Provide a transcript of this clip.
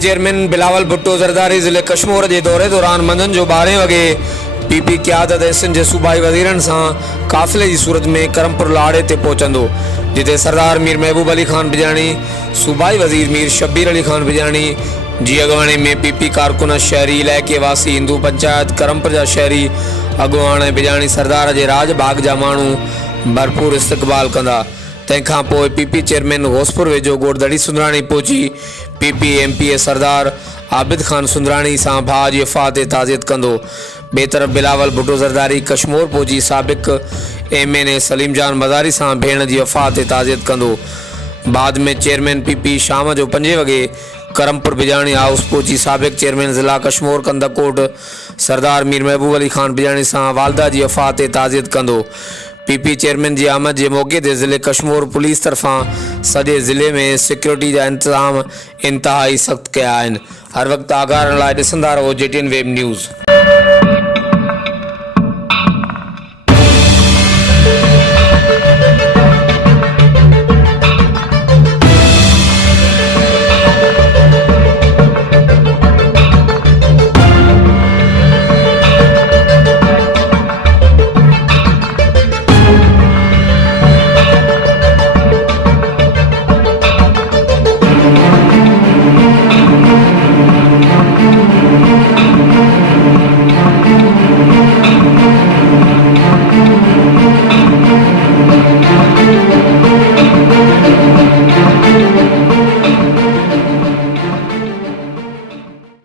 Chairman Bilawal Bhutto Zardari ज़िले कश्मीर के दौरे दौरान मंझंदि जो 12 वॻे पीपी क़यादत एसिन जे सूबाई वज़ीरनि सां काफ़िले की सूरत में करमपुर लाड़े ते पहुचंदो, जिते सरदार मीर महबूब अली खान बिजाणी, सूबाई वज़ीर मीर शब्बीर अली खान बिजाणी जी अगवाणी में पीपी कारकुन, शहरी इलाइक़े वासी, हिंदू पंचायत करमपुर जा शहरी अगवान ऐं बिजाणी सरदार के राज बाग जा माण्हू भरपूर इस्तक़बाल कंदा। तंहिंखां पोइ पीपी चेयरमैन घोसपुर वेझो गोड़दड़ी सुंदराणी पहुची पीपी एमपीए सरदार आबिद खान सुंदराणी सां भाउ जी वफ़ात ते ताज़ियत कंदो। ॿिए तरफ़ बिलावल भुट्टो ज़रदारी कश्मीर पहुची साबिक़ एमएनए सलीम जान मज़ारी सां भेण जी वफ़ात ते ताज़ियत कंदो। बाद में चेयरमैन पीपी शाम जो 5 वॻे करमपुर बिजाणी हाउस पहुची साबिक़ चेयरमैन ज़िला कश्मीर कंदकोट सरदार मीर महबूब अली खान बिजाणी सां वालदा जी वफ़ात ते ताज़ियत कंदो। पीपी चेयरमैन की आमद के मौके पर ज़िले कश्मीर पुलिस तरफा सॼे ज़िले में सिक्योरिटी जा इंतजाम इंतहाई सख्त किया आहिनि। हर वक्त आगाह रहण लाइ ॾिसंदा रहो JTN वेब न्यूज़।